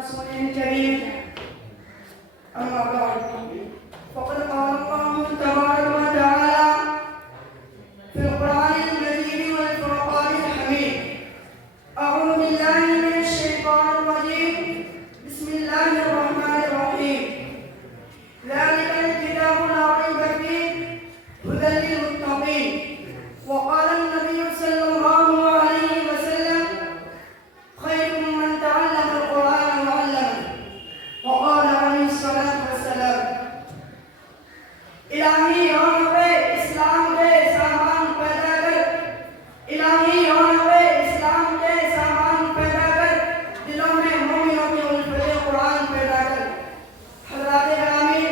رسوله الكريم أما بعد فقد قال الله تبارك وتعالى في القرآن المجيد والفرقان الحميد أعوذ بالله من الشيطان الرجيم بسم الله الرحمن الرحيم ذلك الكتاب لا ريب فيه هدى للمتقين وقال النبي صلى الله عليه وسلم خيركم من تعلم القرآن وعلمه وقال عليه الصلاة والسلام الہی یہاں پہ اسلام کے سامان پیدا کر الہی یہاں پہ اسلام کے سامان پیدا کر دلوں میں مومنوں کی الفت قرآن پیدا کر حضرات گرامی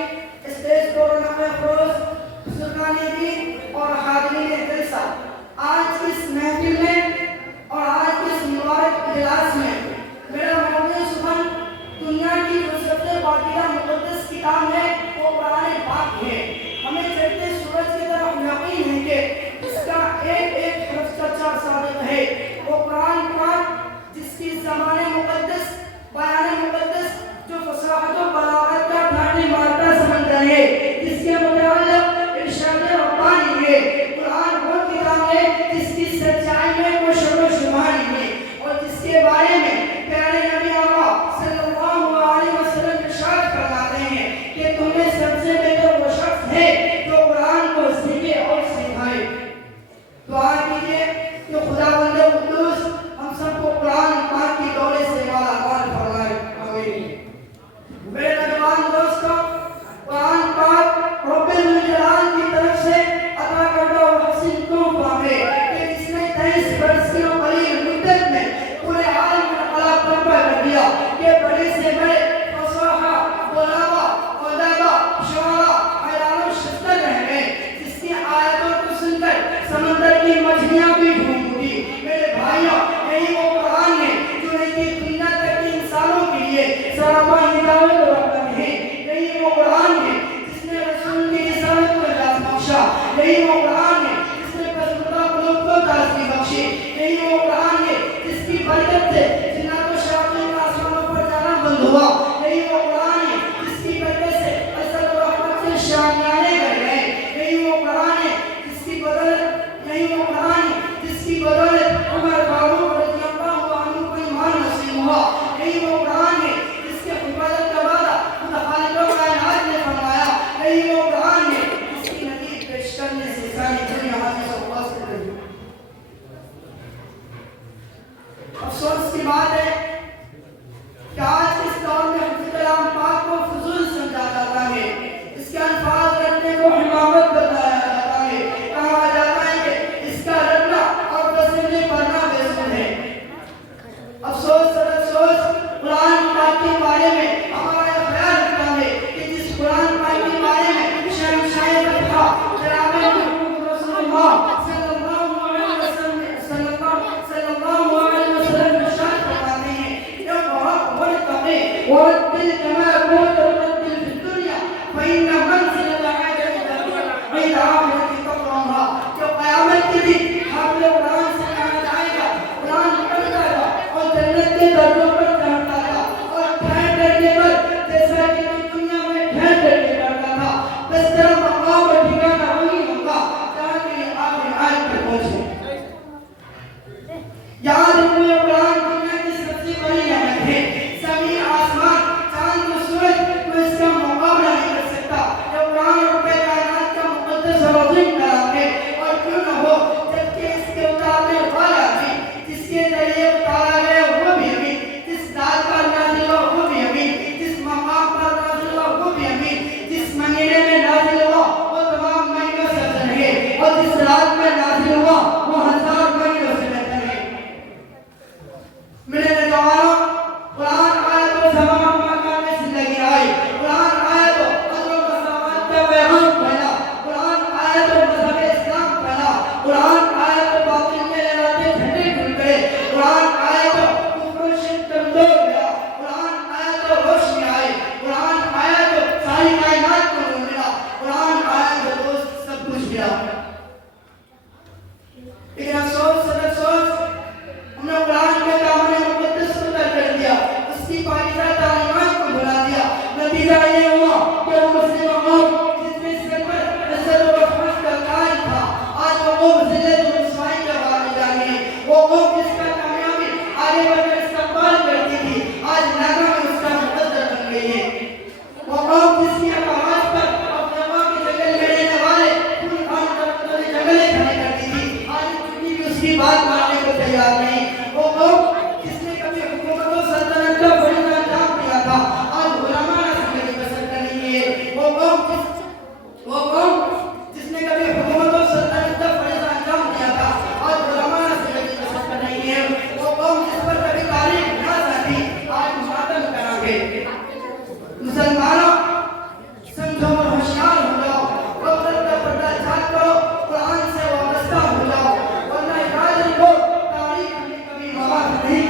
اسٹیج پر نقل فروز بزرگان دین اور حاضرین جلسہ آج اس محفل میں اور آج اس مبارک اجلاس میں میرا موضوع سخن دنیا کی جو سب سے پاکیزہ مقدس کتاب ہے وہ قرآن پاک ہے ہمیں چڑھتے سورج کی طرف یقین ہے کہ اس کا ایک ایک حرف سچا ثابت ہے وہ قرآن پاک جس کی زبان مقدس بیان مقدس جو فصاحت و بلاغت کا ڈھانڈی مارتا سمندر ہے جس کے متعلق ارشاد ربانی ہے قرآن وہ کتاب ہے جس کی سچائی میں کوئی شک و شبہ نہیں ہے اور جس کے بارے میں پیارے نبی آقا صلی اللہ علیہ وسلم ارشاد فرماتے ہیں کہ تم میں سب سے بہتر وہ شخص ہے جو قرآن کو سیکھے اور سکھائے دعا کیجیے کہ خداوند قدوس ہم سب کو قرآن پاک کی دولت سے مالا مال فرمائے آمین میرے نوجوان دوستوں قرآن پاک رب الجلال کی طرف سے عطا کردہ اور حسین تحفہ ہے کہ جس نے 23 برس کی قلیل مدت میں پورے عالم کا انقلاب برپا کر دیا کہ بڑے سے بڑے فصاحہ بلاغہ ادبا شعراء حیران و شدت رہ گئے جس کی آیتوں کو سن کر سمندر کی مچھلیاں بھی ڈھونڈ اٹھی میرے بھائیوں یہی وہ قرآن ہے جو نہیں کی دنیا تک کے انسانوں کے لیے سراپا ہدایت و رحمت ہے یہی وہ قرآن ہے جس نے رسول کی رسالت کو نجات بخشا یہی وہ قرآن ہے جس نے پسندہ قلوب کو تازگی بخشی یہی وہ قرآن ہے جس کی برکت سے جنات و شیاطین کا آسمانوں پر جانا بند ہوا یہی وہ قرآن ہے جس کی برکت سے عزت و رحمت سے شامیانے کر گئے یہی وہ قرآن ہے جس کی بدولت عمر فاروق رضی اللہ عنہ کو ایمان نصیب ہوا یہی وہ قرآن ہے جس کے حفاظت کا وعدہ خدا خالق و کائنات نے فرمایا یہی وہ قرآن ہے جس کی نظیر پیش کرنے سے ساری دنیا حاضر و واصل رہی افسوس کی بات ہے کہ آج اس دور میں حفظ کلام پاک کو فضول سمجھا جاتا ہے اس کے الفاظ رٹنے کو حماقت بتایا جاتا ہے کہا جاتا ہے کہ اس کا رٹنا اور تصویر پڑھنا بے سود ہے افسوس قرآن پاک کے بارے میں ہمارا خیال رکھتا ہے کہ جس قرآن پاک کے بارے میں شہنشاہ بطحہ جناب محمد رسول اللہ صلی اللہ علیہ وسلم ارشاد فرماتے ہیں اقرأ وارتقي ورتل كما كنت ترتل في الدنيا فإن منزلك عند آخرة تقرأها جو قیامت کے دن حافظ قرآن سے کہا جائے گا قرآن پڑھتا تھا اور جنت کے درجوں پر چڑھتا تھا اور ٹھہر کرنے پر جیسا کہ دنیا میں ٹھہر کرنے پڑتا تھا بس طرح مقام اور ٹھکانہ وہی ہوگا جہاں کے لیے آخر آیت پر پہنچے یاد رکھو قرآن دنیا کی سب سے بڑی نعمت ہے زمین آسمان چاند و سورج کو اس کا مقابلہ نہیں کر سکتا یہ قرآن رب کائنات کا مقدس اور عظیم کلام ہے اور کیوں نہ ہو جبکہ اس کے اتارنے والا بھی جس کے ذریعے اتارا گیا وہ بھی امین جس ذات پر نازل ہوا وہ بھی امین جس مقام پر نازل ہوا وہ بھی امین جس مہینے میں نازل ہوا وہ تمام مہینوں سے افضل ہے اور جس رات میں نازل ہوا وہ 1000 مہینوں سے بہتر ہے میرے نوجوانوں قرآن آیت و زمان مکان میں زندگی آئی قرآن آیت و قدر و مساوات کا پیغام پھیلا قرآن آیت و مذہب اسلام پھیلا قرآن آیت و باطل کے لڑاتے جھنڈے کھل گئے قرآن آیت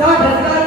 60,000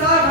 60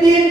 3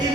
3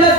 10